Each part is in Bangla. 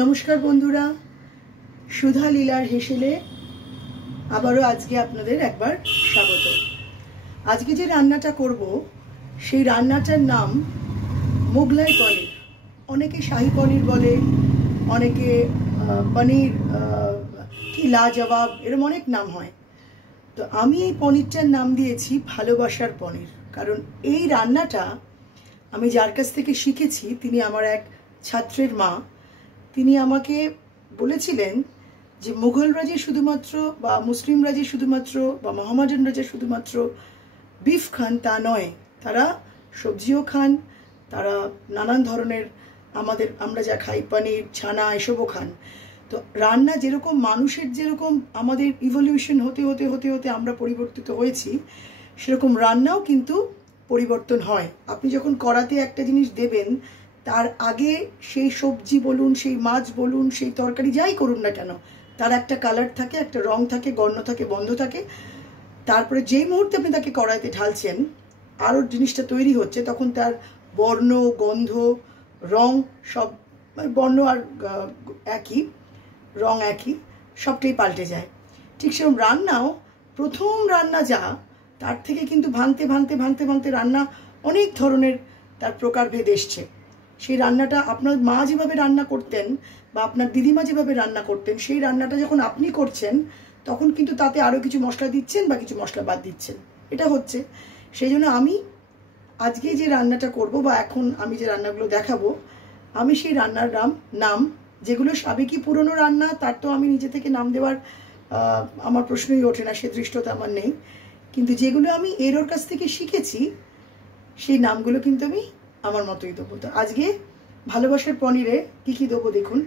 নমস্কার বন্ধুরা, সুধা লীলার হেসেলে আবারও আজকে আপনাদের একবার স্বাগত। আজকে যে রান্নাটা করব সেই রান্নাটার নাম মোগলাই পনির। অনেকে শাহী পনির বলে, অনেকে পনির কি লাজবাব, এরকম অনেক নাম হয়। তো আমি এই পনিরটার নাম দিয়েছি ভালোবাসার পনির। কারণ এই রান্নাটা আমি যার কাছ থেকে শিখেছি তিনি আমার এক ছাত্রের মা। তিনি আমাকে বলেছিলেন যে মুঘলরা যে শুধুমাত্র বা মুসলিমরা যে শুধুমাত্র বা মোহাম্মদানরা যে শুধুমাত্র বিফ খান তা নয়, তারা সবজিও খান, তারা নানান ধরনের আমরা যা খাই পনির ছানা এসবও খান। তো রান্না যেরকম মানুষের যেরকম আমাদের ইভলিউশন হতে হতে হতে হতে আমরা পরিবর্তিত হয়েছি, সেরকম রান্নাও কিন্তু পরিবর্তন হয়। আপনি যখন কড়াতে একটা জিনিস দেবেন, তার আগে সেই সবজি বলুন, সেই মাছ বলুন, সেই তরকারি যাই করুন না কেন, তার একটা কালার থাকে, একটা রং থাকে, গন্ধ থাকে, বন্ধ থাকে। তারপরে যেই মুহূর্তে আপনি তাকে কড়াইতে ঢালছেন, আরও জিনিসটা তৈরি হচ্ছে, তখন তার বর্ণ, গন্ধ, রং সব, বর্ণ আর একই, রং একই, সবটাই পাল্টে যায়। ঠিক সেরকম রান্নাও, প্রথম রান্না যা, তার থেকে কিন্তু ভাঙতে ভাঙতে ভাঙতে ভাঙতে রান্না অনেক ধরনের তার প্রকারভেদ এসছে। সেই রান্নাটা আপনার মা যেভাবে রান্না করতেন বা আপনার দিদিমা যেভাবে রান্না করতেন, সেই রান্নাটা যখন আপনি করছেন তখন কিন্তু তাতে আরও কিছু মশলা দিচ্ছেন বা কিছু মশলা বাদ দিচ্ছেন, এটা হচ্ছে। সেই জন্য আমি আজকে যে রান্নাটা করব বা এখন আমি যে রান্নাগুলো দেখাবো, আমি সেই রান্নার নাম যেগুলো সাবেকি পুরনো রান্না, তার তো আমি নিজে থেকে নাম দেওয়ার আমার প্রশ্নই ওঠে না, সে দৃষ্টতা আমার নেই। কিন্তু যেগুলো আমি এর কাছ থেকে শিখেছি, সেই নামগুলো কিন্তু আমি আমার মতোই দেবো। তো আজকে ভালোবাসার পনিরে কি কি দেবো দেখুন।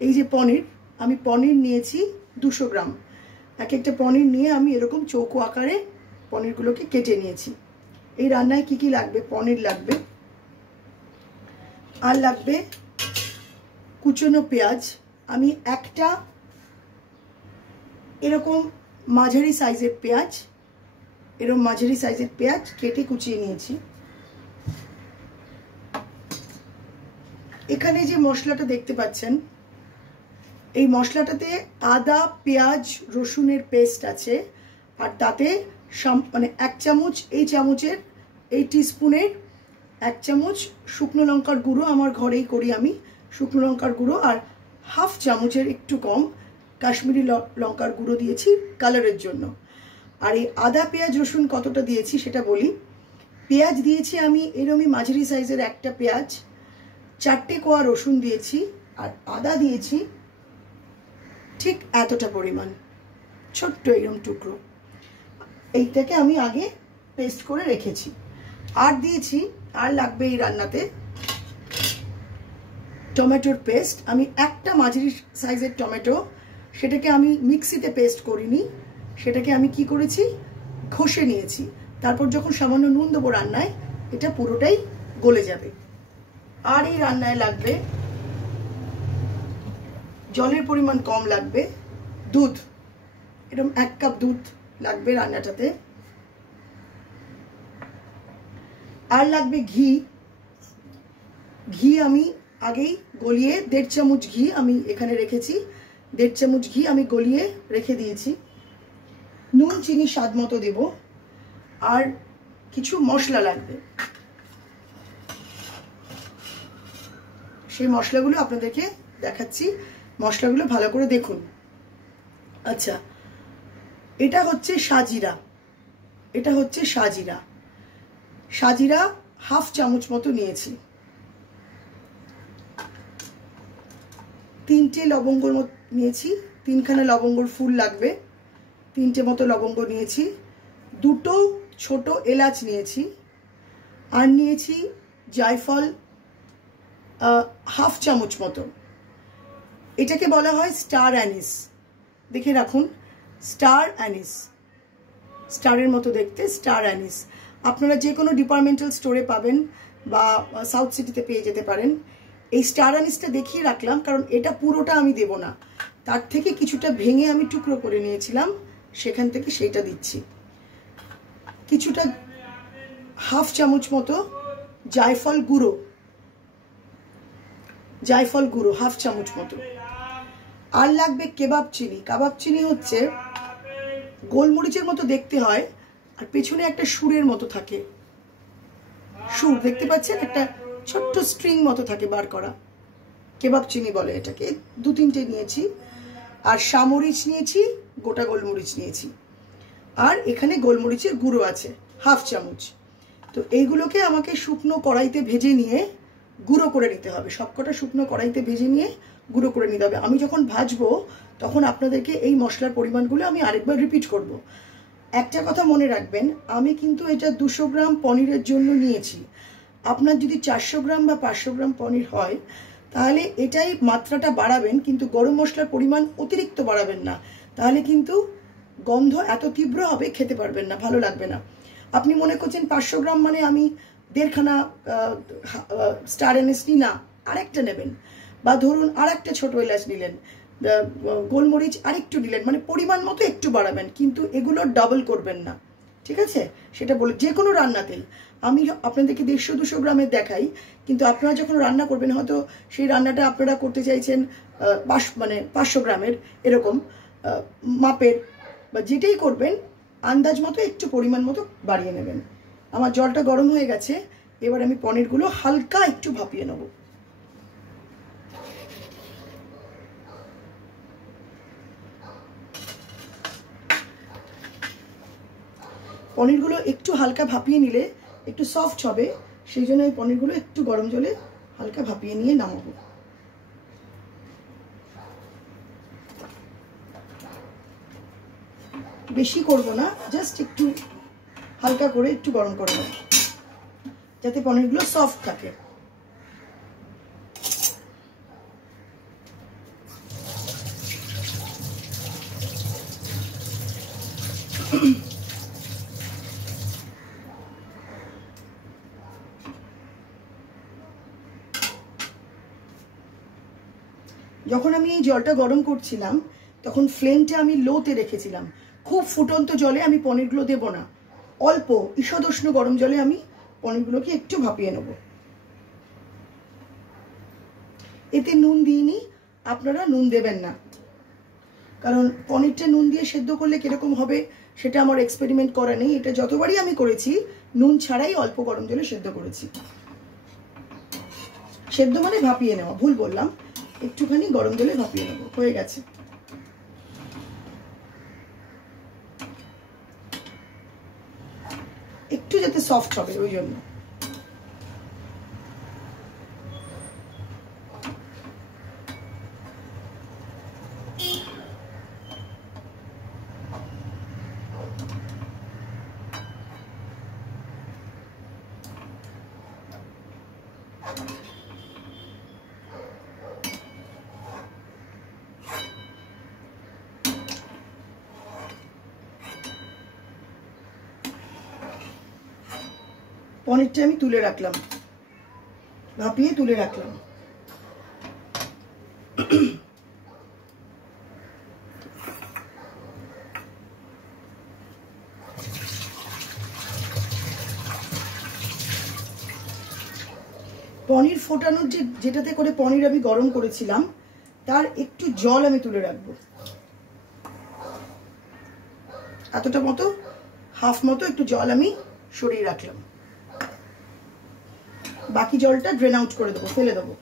এই যে পনির, আমি পনির নিয়েছি 200 গ্রাম। এক একটা পনির নিয়ে আমি এরকম চৌকো আকারে পনিরগুলোকে কেটে নিয়েছি। এই রান্নায় কি কি লাগবে? পনির লাগবে, আর লাগবে কুচনো পেঁয়াজ। আমি একটা এরকম মাঝারি সাইজের পেঁয়াজ কেটে কুচিয়ে নিয়েছি। এখানে যে মশলাটা দেখতে পাচ্ছেন, এই মশলাটাতে আদা, পেঁয়াজ, রসুনের পেস্ট আছে, আর তাতে মানে 1 চামচ, এই টিস্পুনের 1 চামচ শুকনো লঙ্কার গুঁড়ো, আমার ঘরেই করি আমি শুকনো লঙ্কার গুঁড়ো, আর 1/2 চামচের একটু কম কাশ্মীরি লঙ্কার গুঁড়ো দিয়েছি কালারের জন্য। আর এই আদা, পেঁয়াজ, রসুন কতটা দিয়েছি সেটা বলি। পেঁয়াজ দিয়েছি আমি এরমই মাঝারি সাইজের একটা পেঁয়াজ, 4টে কোয়া রসুন দিয়েছি, আর আদা দিয়েছি ঠিক এতটা পরিমাণ, ছোট্ট এরকম টুকরো। এইটাকে আমি আগে পেস্ট করে রেখেছি। আর দিয়েছি, আর লাগবে এই রান্নাতে টমেটোর পেস্ট। আমি একটা মাঝারি সাইজের টমেটো, সেটাকে আমি মিক্সিতে পেস্ট করিনি, সেটাকে আমি কি করেছি, ঘষে নিয়েছি। তারপর যখন সামান্য নুন দেবো রান্নায়, এটা পুরোটাই গলে যাবে। আর এই রান্নায় লাগবে, জলের পরিমাণ কম লাগবে, দুধ, এরকম 1 কাপ দুধ লাগবে রান্নাটাতে। আর লাগবে ঘি আমি আগেই গলিয়ে 1.5 চামচ ঘি আমি এখানে রেখেছি, 1.5 চামচ ঘি আমি গলিয়ে রেখে দিয়েছি। নুন চিনি স্বাদ মতো দেব। আর কিছু মশলা লাগবে, সেই মশলাগুলো আপনাদেরকে দেখাচ্ছি। মশলাগুলো ভালো করে দেখুন। আচ্ছা, এটা হচ্ছে সাজিরা 1/2 চামচ মতো নিয়েছি। 3টে লবঙ্গ নিয়েছি, 3খানা লবঙ্গর ফুল লাগবে, 3টে মতো লবঙ্গ নিয়েছি। 2টো ছোট এলাচ নিয়েছি, আর নিয়েছি জায়ফল 1/2 চামচ মতো। এটাকে বলা হয় স্টার অ্যানিস, দেখে রাখুন, স্টার অ্যানিস, স্টারের মতো দেখতে, স্টার অ্যানিস। আপনারা যে কোনো ডিপার্টমেন্টাল স্টোরে পাবেন বা সাউথ সিটিতে পেয়ে যেতে পারেন। এই স্টার অ্যানিসটা দেখিয়ে রাখলাম কারণ এটা পুরোটা আমি দেব না, তার থেকে কিছুটা ভেঙে আমি টুকরো করে নিয়েছিলাম, সেখান থেকে সেইটা দিচ্ছি। কিছুটা 1/2 চামচ মতো জায়ফল গুঁড়ো, জায়ফল গুঁড়ো 1/2 চামচ মতো। আর লাগবে কেবাব চিনি। কাবাব চিনি হচ্ছে গোলমরিচের মতো দেখতে হয়, আর পেছনে একটা সুরের মতো থাকে, সুর দেখতে পাচ্ছেন, একটা ছোট্ট স্ট্রিং মতো থাকে বার করা, কেবাব চিনি বলে এটাকে। 2-3টে নিয়েছি। আর সামরিচ নিয়েছি, গোটা গোলমরিচ নিয়েছি। আর এখানে গোলমরিচের গুঁড়ো আছে 1/2 চামচ। তো এইগুলোকে আমাকে শুকনো কড়াইতে ভেজে নিয়ে গুঁড়ো করে নিতে হবে। সবকটা শুকনো কড়াইতে ভেজে নিয়ে গুঁড়ো করে নিতে হবে। আমি যখন ভাজবো তখন আপনাদেরকে এই মশলার পরিমাণগুলো আমি আরেকবার রিপিট করব। একটা কথা মনে রাখবেন, আমি কিন্তু এটা 200 গ্রাম পনিরের জন্য নিয়েছি। আপনার যদি 400 গ্রাম বা 500 গ্রাম পনির হয় তাহলে এটাই মাত্রাটা বাড়াবেন, কিন্তু গরম মশলার পরিমাণ অতিরিক্ত বাড়াবেন না, তাহলে কিন্তু গন্ধ এত তীব্র হবে খেতে পারবেন না, ভালো লাগবে না। আপনি মনে করছেন 500 গ্রাম মানে আমি 1.5খানা স্টার এনিস নিই, না, আরেকটা নেবেন। বা ধরুন আরেকটা ছোট এলাচ নিলেন, গোলমরিচ আরেকটু নিলেন, মানে পরিমাণ মতো একটু বাড়াবেন, কিন্তু এগুলো ডাবল করবেন না, ঠিক আছে? সেটা বলে যে কোনো রান্নাতেই আমি আপনাদেরকে 150-200 গ্রামের দেখাই, কিন্তু আপনারা যখন রান্না করবেন হয়তো সেই রান্নাটা আপনারা করতে চাইছেন 500 গ্রামের এরকম মাপের, বা যেটাই করবেন আন্দাজ মতো একটু পরিমাণ মতো বাড়িয়ে নেবেন। আমার জলটা গরম হয়ে গেছে, এবার আমি পনিরগুলো হালকা একটু ভাপিয়ে নেব। পনিরগুলো একটু হালকা ভাপিয়ে নিলে একটু সফট হবে, সেই জন্য এই পনিরগুলো একটু গরম জলে হালকা ভাপিয়ে নিয়ে নামাবো। বেশি করব না, জাস্ট একটু হালকা করে একটু গরম করে নেব যাতে পনিরগুলো সফট থাকে। যখন আমি এই জলটা গরম করছিলাম তখন ফ্লেমটা আমি লোতে রেখেছিলাম। খুব ফুটন্ত জলে আমি পনিরগুলো দেব না, অল্প ঈষদুষ্ণ গরম জলে আমি পনিরগুলোকে একটু ভাপিয়ে নেব। এতে নুন দিইনি, আপনারা নুন দেবেন না, কারণ পনিরটা নুন দিয়ে সেদ্ধ করলে কিরকম হবে সেটা আমার এক্সপেরিমেন্ট করা নেই। এটা যতবারই আমি করেছি নুন ছাড়াই অল্প গরম জলে সেদ্ধ করেছি। সেদ্ধ মানে ভাপিয়ে নেওয়া, ভুল বললাম, একটুখানি গরম জলে ভাপিয়ে নেব। হয়ে গেছে। একটু যাতে সফট হবে ওই জন্য। পনিরটা আমি তুলে রাখলাম, ভাপিয়ে তুলে রাখলাম। পনির ফোটানোর যেটাতে করে পনির আমি গরম করেছিলাম তার একটু জল আমি তুলে রাখবো, এতটা মতো, হাফ মতো একটু জল আমি সরিয়ে রাখলাম। বাকি জলটা ড্রেন আউট করে দেবো, ফেলে দেবো।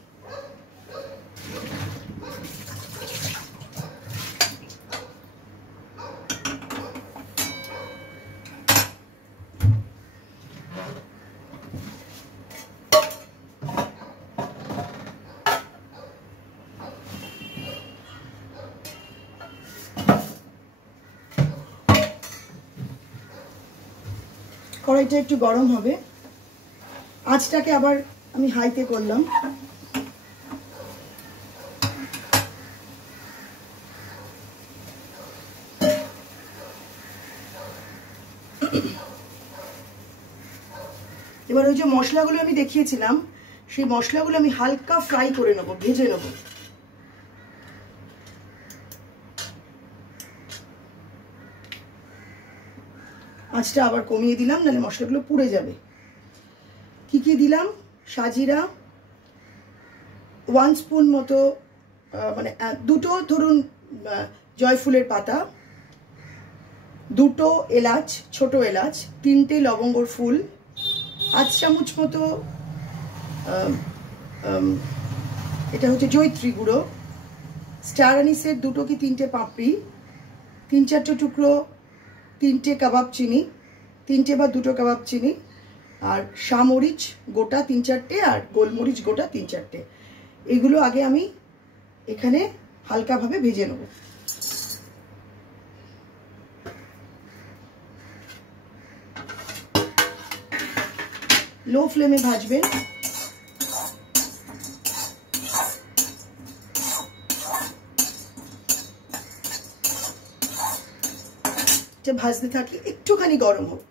কড়াইটা একটু গরম হবে, আঁচটাকে আবার আমি হাইতে করলাম। এবার ওই যে মশলাগুলো আমি দেখিয়েছিলাম সেই মশলাগুলো আমি হালকা ফ্রাই করে নেবো, ভেজে নেবো। আঁচটা আবার কমিয়ে দিলাম, নাহলে মশলাগুলো পুড়ে যাবে। কি কি দিলাম? সাজিরা, 1 স্পুন মতো মানে দুটো ধরুন জয়ফুলের পাতা, দুটো এলাচ, ছোট এলাচ, 3টে লবঙ্গর ফুল, 8 চামচ মতো এটা হচ্ছে জয়ত্রী গুঁড়ো, স্টার অ্যানিসের 2 কি 3টে পাপড়ি, 3-4টে টুকরো 3টে কাবাব চিনি, 3টে বা 2টো কাবাব চিনি, আর শামরিচ গোটা 3-4টে, আর গোলমরিচ গোটা 3-4টে। এগুলো আগে আমি এখানে হালকাভাবে ভেজে নেব। লো ফ্লেমে ভাজবেন। এটা ভাজতে থাকলে একটুখানি গরম হোক।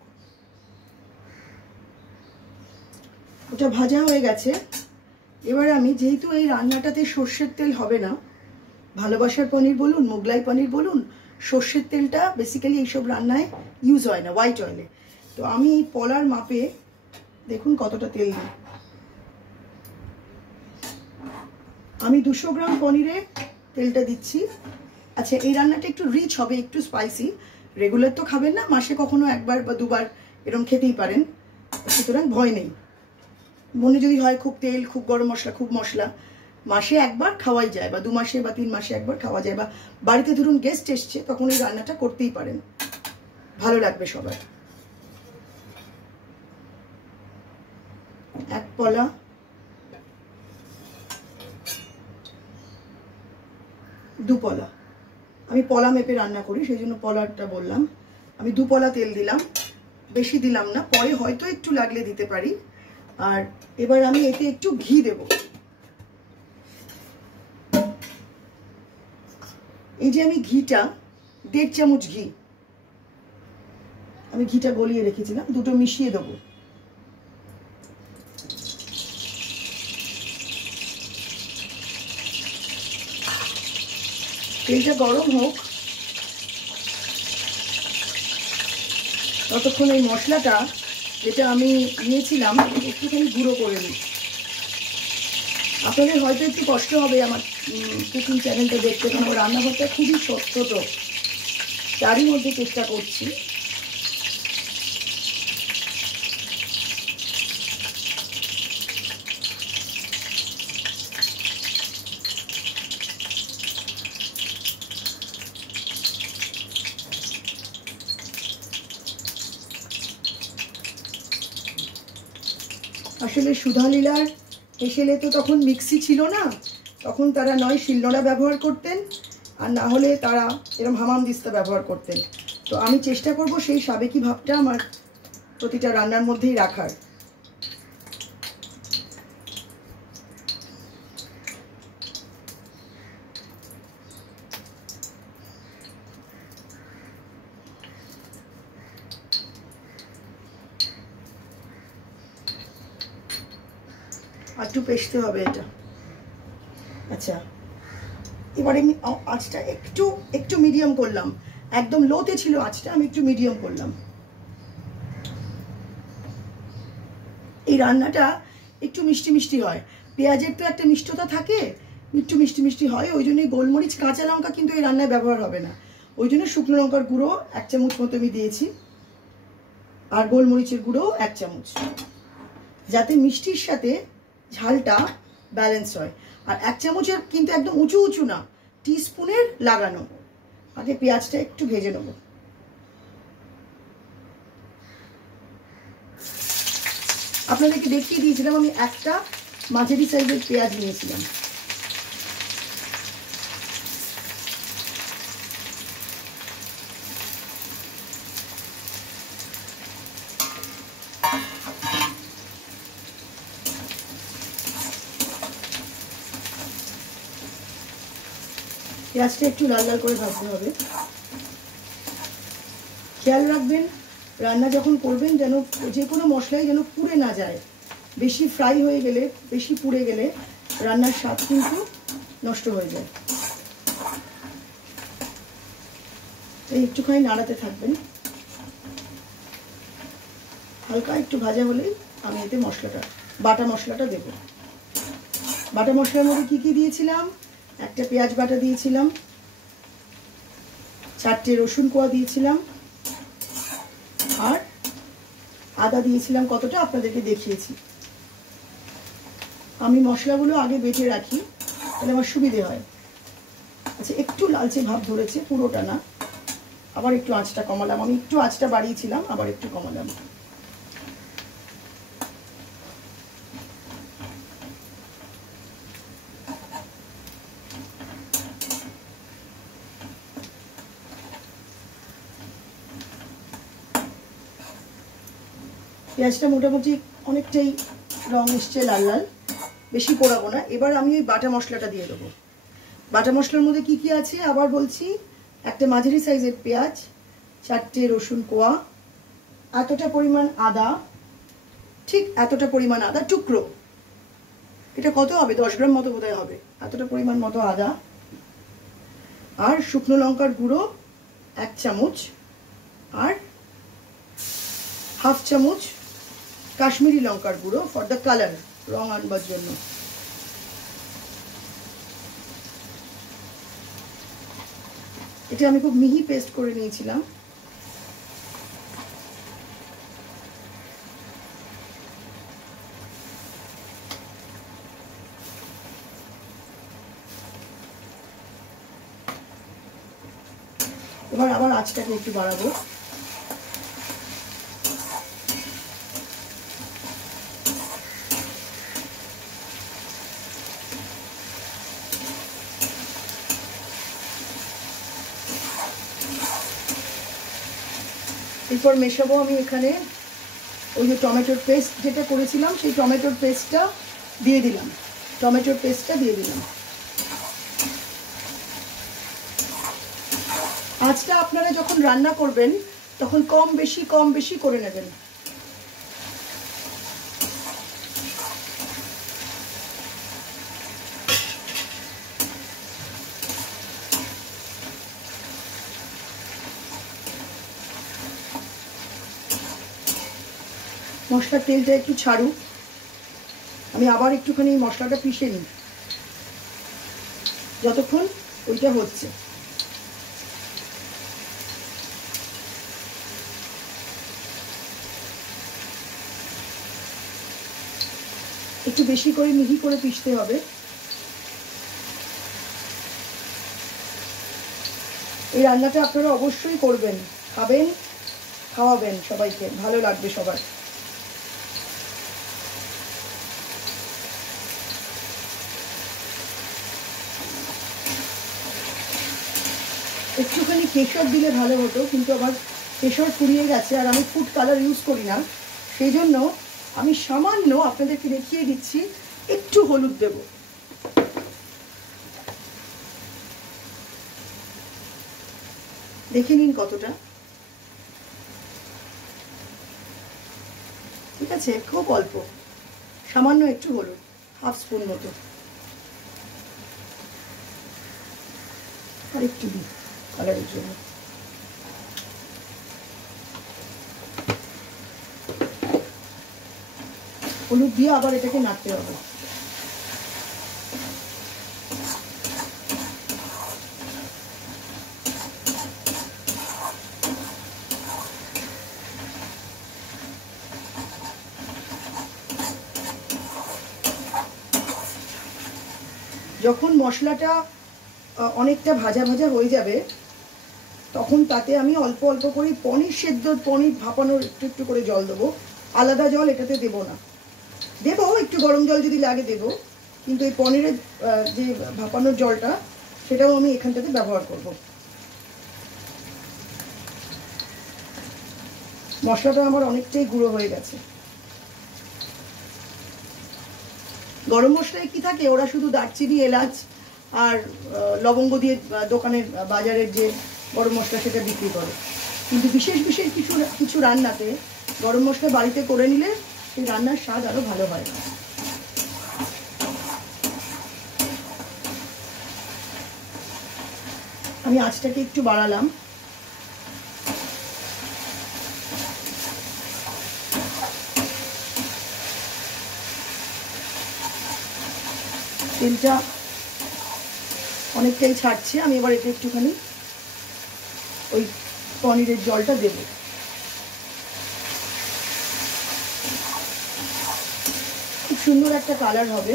ওটা ভাজা হয়ে গেছে। এবার আমি, যেহেতু এই রান্নাটাতে সর্ষের তেল হবে না, ভালোবাসার পনির বলুন, মোগলাই পনির বলুন, সর্ষের তেলটা বেসিক্যালি এইসব রান্নায় ইউজ হয় না, হোয়াইট অয়েলে। তো আমি এই পলার মাপে দেখুন কতটা তেল দিই। আমি 200 গ্রাম পনিরে তেলটা দিচ্ছি। আচ্ছা, এই রান্নাটা একটু রিচ হবে, একটু স্পাইসি। রেগুলার তো খাবেন না, মাসে কখনো 1বার বা 2বার এরকম খেতেই পারেন, সুতরাং ভয় নেই। মনে যদি হয় খুব তেল, খুব গরম মশলা, খুব মশলা, মাসে 1বার খাওয়াই যায়, বা 2 মাসে বা 3 মাসে 1বার খাওয়া যায়, বা বাড়িতে ধরুন গেস্ট এসছে তখন এই রান্নাটা করতেই পারেন, ভালো লাগবে সবার। 1 পলা, 2 পলা। আমি পলা মেপে রান্না করি, সেই জন্য পলাটা বললাম। আমি 2 পলা তেল দিলাম, বেশি দিলাম না, পরে হয়তো একটু লাগলে দিতে পারি। আর এবার আমি এতে একটু ঘি দেব। এই যে আমি ঘিটা, 1.5 চামচ ঘি, আমি ঘিটা গলিয়ে রেখেছিলাম, দুটো মিশিয়ে দেবো। তেলটা গরম হোক, ততক্ষণ এই মশলাটা যেটা আমি নিয়েছিলাম একটুখানি গুঁড়ো করে নিই। আপনাদের হয়তো একটু কষ্ট হবে আমার কুকিং চ্যানেলটা দেখতে, কারণ আমার রান্নাঘরটা খুবই ছোট, তারই মধ্যে চেষ্টা করছি। আসলে সুধালীলার হেসেলে তো তখন মিক্সি ছিল না, তখন তারা নয় শিলনোড়া ব্যবহার করতেন, আর না হলে তারা এরকম হামানদিস্তা ব্যবহার করতেন। তো আমি চেষ্টা করব সেই সাবেকি ভাবটা আমার প্রতিটা রান্নার মধ্যেই রাখার। আর একটু পেস্তে হবে এটা। আচ্ছা, এবারে আমি আঁচটা একটু মিডিয়াম করলাম, একদম লোতে ছিল আঁচটা, আমি একটু মিডিয়াম করলাম। এই রান্নাটা একটু মিষ্টি মিষ্টি হয়, পেঁয়াজের তো একটা মিষ্টতা থাকে, একটু মিষ্টি মিষ্টি হয়, ওই জন্যই গোলমরিচ, কাঁচা লঙ্কা কিন্তু এই রান্নায় ব্যবহার হবে না, ওই জন্য শুকনো লঙ্কার গুঁড়ো 1 চামচ মতো আমি দিয়েছি, আর গোলমরিচের গুঁড়ো 1 চামচ, যাতে মিষ্টির সাথে ঝালটা ব্যালেন্স হয়। আর 1 চামচের কিন্তু একদম উঁচু উঁচু না, টিস্পুনের লাগানো। আগে পেঁয়াজটা একটু ভেজে নেব। আপনাদেরকে দেখিয়ে দিয়েছিলাম আমি একটা মাঝারি সাইজের পেঁয়াজ নিয়েছিলাম। পেঁয়াজটা একটু লাল লাল করে ভাজতে হবে। খেয়াল রাখবেন রান্না যখন করবেন যেন যে কোনো মশলাই যেন পুড়ে না যায়, বেশি ফ্রাই হয়ে গেলে, বেশি পুড়ে গেলে রান্নার স্বাদ কিন্তু নষ্ট হয়ে যায়। এই একটুখানি নাড়াতে থাকবেন, হালকা একটু ভাজা হলেই আমি এতে মশলাটা, বাটা মশলাটা দেব। বাটা মশলার মধ্যে কি কি দিয়েছিলাম, একটা পেঁয়াজ বাটা দিয়েছিলাম, 4টে রসুন কোয়া দিয়েছিলাম, আর আদা দিয়েছিলাম কতটা আপনাদেরকে দেখিয়েছি। আমি মশলাগুলো আগে বেটে রাখি, তাহলে আমার সুবিধে হয়। আচ্ছা, একটু লালচে ভাব ধরেছে, পুরোটা না, আবার একটু আঁচটা কমালাম। আমি একটু আঁচটা বাড়িয়েছিলাম, আবার একটু কমালাম। পেঁয়াজটা মোটামুটি অনেকটাই রং এসছে লাল লাল, বেশি পোড়াবো না। এবার আমি ওই বাটা মশলাটা দিয়ে দেবো। বাটা মশলার মধ্যে কি কি আছে আবার বলছি, একটা মাঝারি সাইজের পেঁয়াজ, 4টে রসুন কোয়া, এতটা পরিমাণ আদা, ঠিক এতটা পরিমাণ আদা টুকরো, এটা কত হবে, 10 গ্রাম মতো বোধহয় হবে, এতটা পরিমাণ মতো আদা, আর শুকনো লঙ্কার গুঁড়ো 1 চামচ, আর হাফ চামচ কাশ্মীরি লঙ্কার গুঁড়ো ফর দ্য কালার, রং আনবার জন্য। এটা আমি খুব মিহি পেস্ট করে নিয়েছিলাম। এবার আবার আঁচটাকে একটু বাড়াবো। এরপর মেশাবো আমি এখানে ওই যে টমেটোর পেস্ট যেটা করেছিলাম, সেই টমেটোর পেস্টটা দিয়ে দিলাম। আঁচটা আপনারা যখন রান্না করবেন তখন কম বেশি করে নেবেন। মশলার তেলটা একটু ছাড়ুক, আমি আবার একটুখানি মশলাটা পিষে নিই যতক্ষণ ওইটা হচ্ছে। একটু বেশি করে মিহি করে পিষতে হবে। এই রান্নাটা আপনারা অবশ্যই করবেন, খাবেন, খাওয়াবেন সবাইকে, ভালো লাগবে সবার। একটুখানি কেশর দিলে ভালো হতো, কিন্তু আমার কেশর ফুরিয়ে গেছে, আর আমি ফুড কালার ইউজ করি না, সেই জন্য আমি সামান্য আপনাদেরকে দেখিয়ে দিচ্ছি, একটু হলুদ দেব। দেখে নিন কতটা, ঠিক আছে, খুব অল্প, সামান্য একটু হলুদ, হাফ স্পুন মতো, আর একটু দিই কালারের জন্য। হলুদ দিয়ে আবার এটাকে নাড়তে হবে। যখন মশলাটা অনেকটা ভাজা ভাজা হয়ে যাবে, তখন তাতে আমি অল্প অল্প করে পনির সেদ্ধ, পনির ভাপানোর একটু একটু করে জল দেবো। আলাদা জল এটাতে দেবো না, দেবো একটু গরম জল যদি লাগে দেবো, কিন্তু এই পনিরের যে ভাপানোর জলটা, সেটাও আমি এখানটাতে ব্যবহার করব। মশলাটা আমার অনেকটাই গুঁড়ো হয়ে গেছে। গরম মশলায় কি থাকে, ওরা শুধু দারচিনি, এলাচ আর লবঙ্গ দিয়ে দোকানের বাজারের যে গরম মশলা সেটা বিক্রি করে, কিন্তু বিশেষ বিশেষ কিছু রান্নাতে গরম মশলা বাড়িতে করে নিলে সেই রান্নার স্বাদ আরো ভালো হয়। আমি আঁচটাকে একটু বাড়ালাম। তেলটা অনেকটাই ছাড়ছে। আমি এবার এতে একটুখানি ওই পনিরের জলটা দেব। খুব সুন্দর একটা কালার হবে।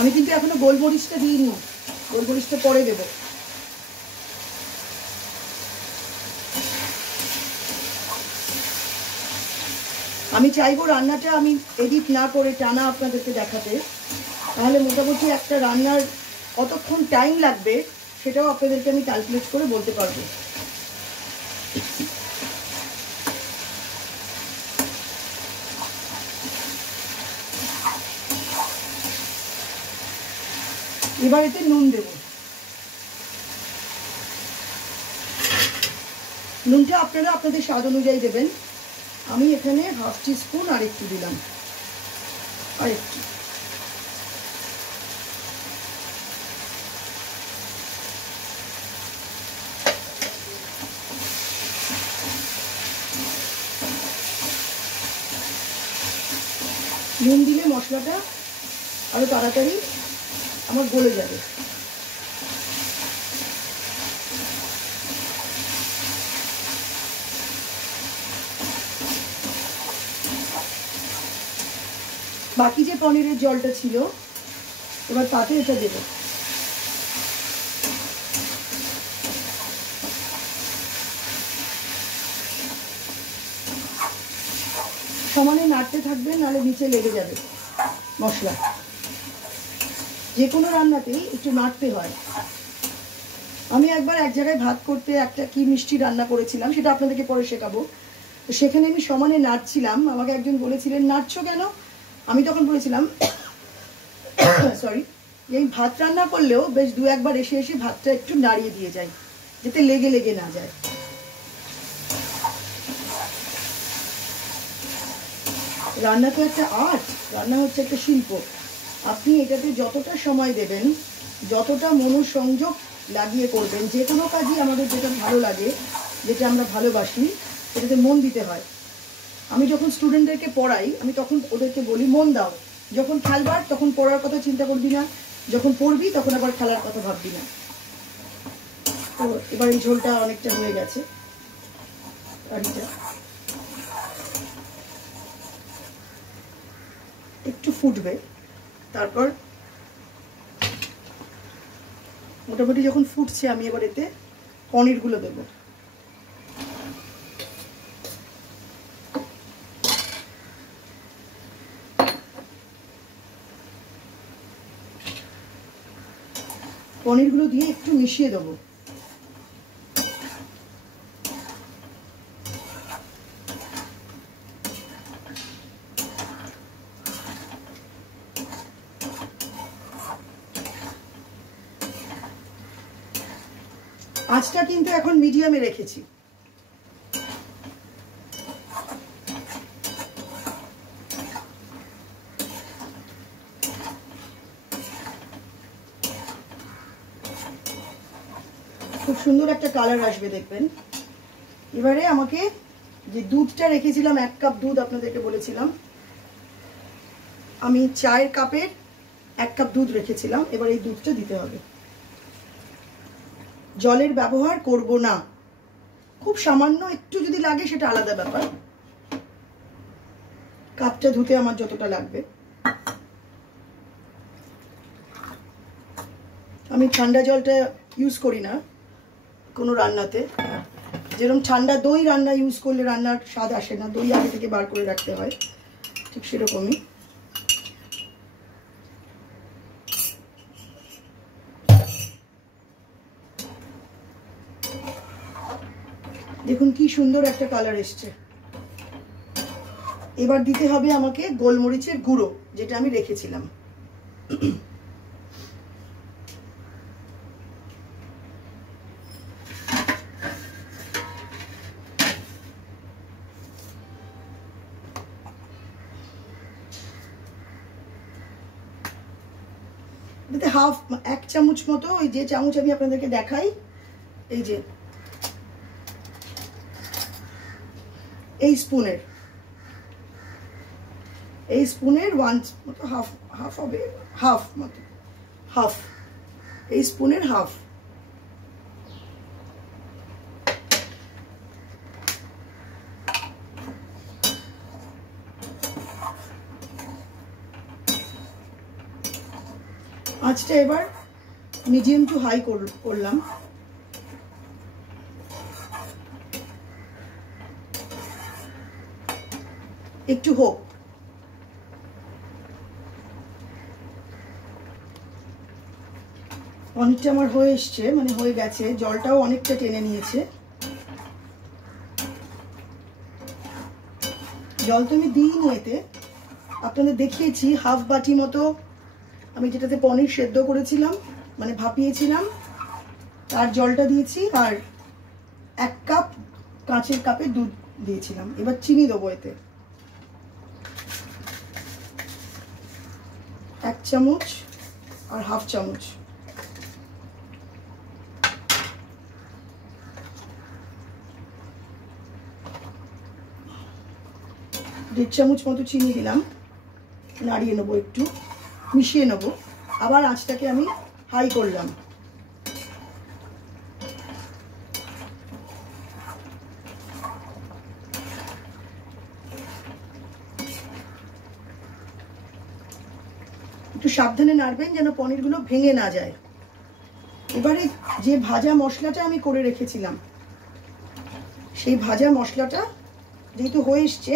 আমি কিন্তু এখনো গোলমরিচটা দিইনি, গোলমরিচটা পরে দেব। আমি চাইবো রান্নাটা আমি এডিট না করে টানা আপনাদেরকে দেখাতে, তাহলে মোটামুটি একটা রান্নার কতক্ষণ টাইম লাগবে সেটাও আপনাদেরকে আমি ক্যালকুলেট করে বলতে পারবো। এবার এতে নুন দেব। নুনটা আপনারা আপনাদের স্বাদ অনুযায়ী দেবেন। আমি এখানে হাফ টিস্পুন আর একটু দিলাম, আর একটু। নুন দিলে মশলাটা আরো তাড়াতাড়ি আমার গলে যাবে। বাকি যে পনিরের জলটা ছিল এবার তাতে এটা দেব। সমানে নাড়তে থাকবেন, নাহলে নিচে লেগে যাবে মশলা। যে কোনো রান্নাতেই একটু নাড়তে হয়। আমি একবার এক জায়গায় ভাত করতে একটা কি মিষ্টি রান্না করেছিলাম, সেটা আপনাদেরকে পরে শেখাবো। সেখানে আমি সমানে নাড়ছিলাম, আমাকে একজন বলেছিলেন নাড়ছো কেন? আমি তখন বলেছিলাম সরি, এই ভাত রান্না করলেও বেশ দু একবার এসে এসে ভাতটা একটু নাড়িয়ে দিয়ে যাই, যাতে লেগে লেগে না যায়। রান্না তো একটা আর্ট, রান্না হচ্ছে একটা শিল্প। আপনি এটাতে যতটা সময় দেবেন, যতটা মনোসংযোগ লাগিয়ে করবেন, যে কোনো কাজই আমাদের যেটা ভালো লাগে, যেটা আমরা ভালোবাসি, সেটাতে মন দিতে হয়। আমি যখন স্টুডেন্টদেরকে পড়াই, আমি তখন ওদেরকে বলি মন দাও। যখন খেলবার তখন পড়ার কথা চিন্তা করবি না, যখন পড়বি তখন আবার খেলার কথা ভাববি না। তো এবার এই ঝোলটা অনেকটা হয়ে গেছে, আর এটা একটু ফুটবে। তারপর মোটামুটি যখন ফুটছে আমি এবার এতে পনিরগুলো দেবো। পনিরগুলো দিয়ে একটু মিশিয়ে দেবো। আঁচটা কিন্তু এখন মিডিয়ামে রেখেছি। খুব সুন্দর একটা কালার আসবে দেখবেন। এবারে আমাকে যে দুধটা রেখেছিলাম, 1 কাপ দুধ আপনাদেরকে বলেছিলাম, আমি চায়ের কাপের 1 কাপ দুধ রেখেছিলাম। এবার এই দুধটা দিতে হবে। জলের ব্যবহার করব না, খুব সামান্য একটু যদি লাগে সেটা আলাদা ব্যাপার। কাপটা ধুতে আমার যতটা লাগবে। আমি ঠান্ডা জলটা ইউজ করি না কোনো রান্নাতে। যেরকম ঠান্ডা দই রান্না ইউজ করলে রান্নার স্বাদ আসে না, দই আগে থেকে বার করে রাখতে হয়, ঠিক সেরকমই। দেখুন কি সুন্দর একটা কালার এসছে। এবার দিতে হবে আমাকে গোলমরিচের গুঁড়ো, যেটা আমি রেখেছিলাম। এতে হাফ 1 চামচ মতো, ওই যে চামচ আমি আপনাদেরকে দেখাই, এই যে এই স্পুনের ওয়ান মতো হাফ হবে, হাফ মতো, হাফ, এই স্পুনের হাফ। আঁচটা এবার মিডিয়াম টু হাই করলাম। একটু হোক। অনেকটা আমার হয়ে এসছে, মানে হয়ে গেছে, জলটাও অনেকটা টেনে নিয়েছে। জল তো আমি দিইনি এতে, আপনাদের দেখিয়েছি হাফ বাটি মতো আমি যেটাতে পনির সেদ্ধ করেছিলাম, মানে ভাপিয়েছিলাম, তার জলটা দিয়েছি, আর 1 কাপ কাঁচের কাপে দুধ দিয়েছিলাম। এবার চিনি দেবো এতে 1 চামচ আর হাফ চামচ। দেড় চামচ মতো চিনি দিলাম, নাড়িয়ে নেবো, একটু মিশিয়ে নেবো। আবার আঁচটাকে আমি হাই করলাম। একটু সাবধানে নাড়বেন যেন পনিরগুলো ভেঙে না যায়। এবারে যে ভাজা মশলাটা আমি করে রেখেছিলাম, সেই ভাজা মশলাটা যেহেতু হয়ে এসছে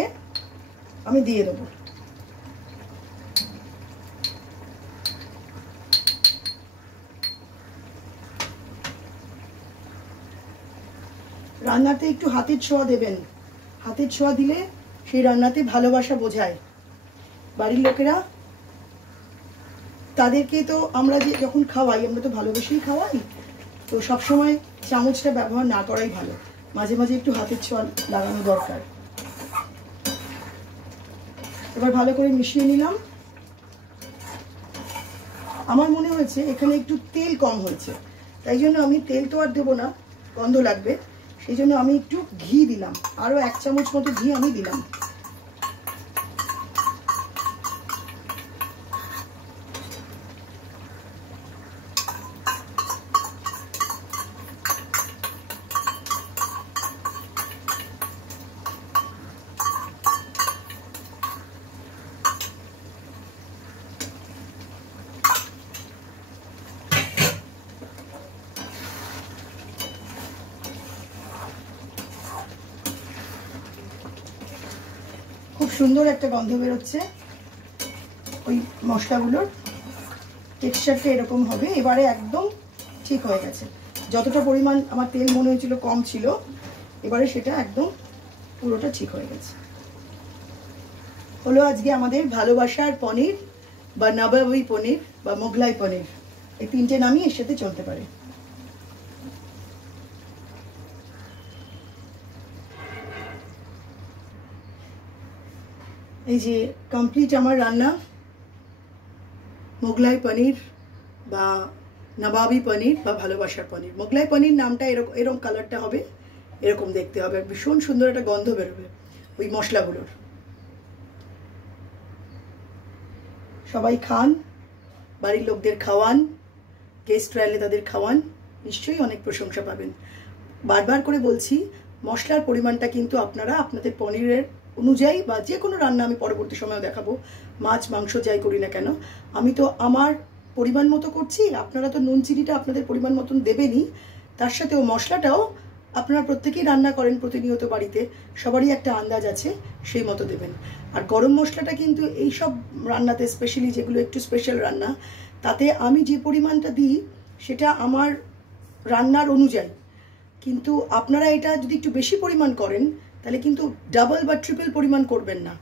আমি দিয়ে দেবো। রান্নাতে একটু হাতের ছোঁয়া দেবেন, হাতের ছোঁয়া দিলে সেই রান্নাতে ভালোবাসা বোঝায়। বাড়ির লোকেরা, তাদেরকে তো আমরা যে যখন খাওয়াই, আমরা তো ভালোবেসেই খাওয়াই, তো সবসময় চামচটা ব্যবহার না করাই ভালো, মাঝে মাঝে একটু হাতের ছোঁয়া লাগানো দরকার। এবার ভালো করে মিশিয়ে নিলাম। আমার মনে হয়েছে এখানে একটু তেল কম হয়েছে, তাই জন্য আমি তেল তো আর দেবো না, গন্ধ লাগবে, সেই জন্য আমি একটু ঘি দিলাম, আরও 1 চামচ মতো ঘি আমি দিলাম। খুব সুন্দর একটা গন্ধ বেরোচ্ছে, ওই মশলাগুলোর টেক্সচারটা এরকম হবে। এবারে একদম ঠিক হয়ে গেছে, যতটা পরিমাণ আমার তেল মনে হয়েছিল কম ছিল, এবারে সেটা একদম পুরোটা ঠিক হয়ে গেছে। হলো আজকে আমাদের ভালোবাসার পনির বা নবাবী পনির বা মোগলাই পনির, এই 3টে নামই এর সাথে চলতে পারে। এই যে কমপ্লিট আমার রান্না, মোগলাই পনির বা নবাবী পনির বা ভালোবাসার পনির। মোগলাই পনির নামটা এরকম কালারটা হবে, এরকম দেখতে হবে, ভীষণ সুন্দর একটা গন্ধ বেরোবে ওই মশলাগুলোর। সবাই খান, বাড়ির লোকদের খাওয়ান, গেস্টরা এলে তাদের খাওয়ান, নিশ্চয়ই অনেক প্রশংসা পাবেন। বারবার করে বলছি, মশলার পরিমাণটা কিন্তু আপনারা আপনাদের পনিরের অনুযায়ী বা যে কোনো রান্না আমি পরবর্তী সময় দেখাবো, মাছ মাংস যাই করি না কেন, আমি তো আমার পরিমাণ মতো করছি, আপনারা তো নুন চিনিটা আপনাদের পরিমাণ মতন দেবেনই, তার সাথেও মশলাটাও আপনারা প্রত্যেকেই রান্না করেন প্রতিনিয়ত বাড়িতে, সবারই একটা আন্দাজ আছে, সেই মতো দেবেন। আর গরম মশলাটা কিন্তু এই সব রান্নাতে, স্পেশালি যেগুলো একটু স্পেশাল রান্না, তাতে আমি যে পরিমাণটা দিই সেটা আমার রান্নার অনুযায়ী, কিন্তু আপনারা এটা যদি একটু বেশি পরিমাণ করেন তাহলে কিন্তু ডাবল বা ট্রিপল পরিমাণ করবেন না,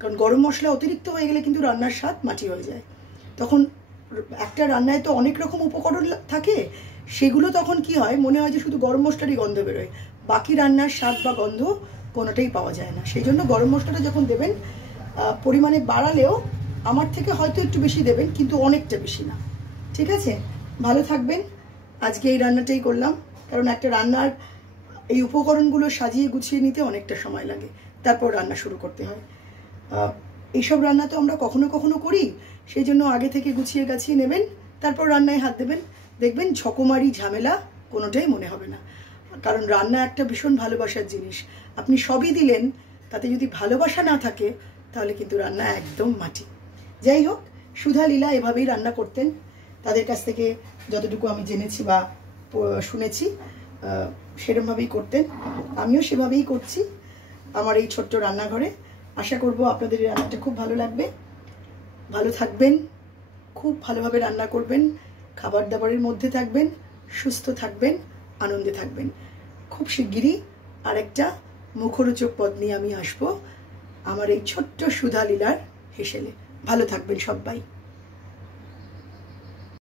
কারণ গরম মশলা অতিরিক্ত হয়ে গেলে কিন্তু রান্নার স্বাদ মাটি হয়ে যায়। তখন একটা রান্নায় তো অনেক রকম উপকরণ থাকে, সেগুলো তখন কি হয়, মনে হয় যে শুধু গরম মশলারই গন্ধ বেরোয়, বাকি রান্নার স্বাদ বা গন্ধ কোনোটাই পাওয়া যায় না। সেই জন্য গরম মশলাটা যখন দেবেন পরিমাণে বাড়ালেও আমার থেকে হয়তো একটু বেশি দেবেন, কিন্তু অনেকটা বেশি না। ঠিক আছে, ভালো থাকবেন। আজকে এই রান্নাটাই করলাম, কারণ একটা রান্নার এই উপকরণগুলো সাজিয়ে গুছিয়ে নিতে অনেকটা সময় লাগে। তারপর রান্না শুরু করতে হয়। এইসব রান্না তো আমরা কখনো কখনো করি, সেই জন্য আগে থেকে গুছিয়ে গাছিয়ে নেবেন, তারপর রান্নায় হাত দেবেন, দেখবেন ঝকমারি ঝামেলা কোনোটাই মনে হবে না। কারণ রান্না একটা ভীষণ ভালোবাসার জিনিস। আপনি সবই দিলেন, তাতে যদি ভালোবাসা না থাকে তাহলে কিন্তু রান্না একদম মাটি। যাই হোক, সুধা লীলা এভাবেই রান্না করতেন। তাদের কাছ থেকে যতটুকু আমি জেনেছি বা শুনেছি সেরকমভাবেই করতেন, আমিও সেভাবেই করছি আমার এই ছোট্ট রান্নাঘরে। আশা করব আপনাদের এই রান্নাটা খুব ভালো লাগবে। ভালো থাকবেন, খুব ভালোভাবে রান্না করবেন, খাবার দাবারের মধ্যে থাকবেন, সুস্থ থাকবেন, আনন্দে থাকবেন। খুব শিগগিরই আরেকটা মুখরোচক পদ নিয়ে আমি আসবো আমার এই ছোট্ট সুধা লীলার হেসেলে। ভালো থাকবেন সবাই।